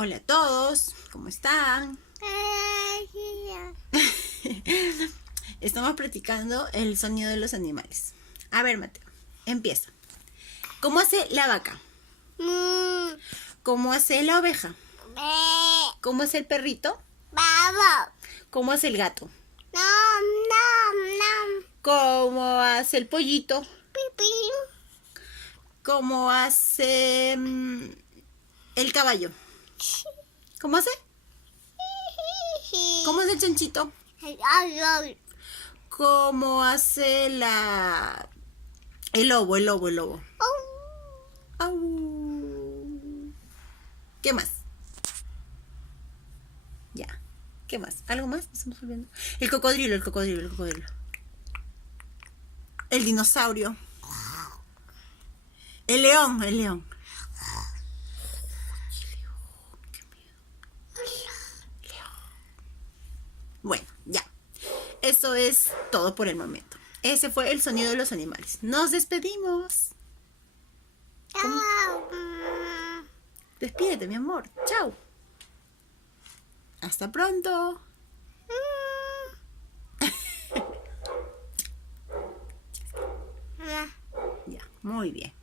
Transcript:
Hola a todos, ¿cómo están? Estamos practicando el sonido de los animales. A ver, Mateo, empieza. ¿Cómo hace la vaca? ¿Cómo hace la oveja? ¿Cómo hace el perrito? ¿Cómo hace el gato? ¿Cómo hace el pollito? ¿Cómo hace el caballo? ¿Cómo hace? ¿Cómo hace el chanchito? ¿Cómo hace el lobo? Au. ¿Qué más? Ya. ¿Qué más? ¿Algo más? Estamos olvidando. El cocodrilo. El dinosaurio. El león. Bueno, ya. Eso es todo por el momento. Ese fue el sonido de los animales. Nos despedimos. Despídete, mi amor. Chao. Hasta pronto. Ya, muy bien.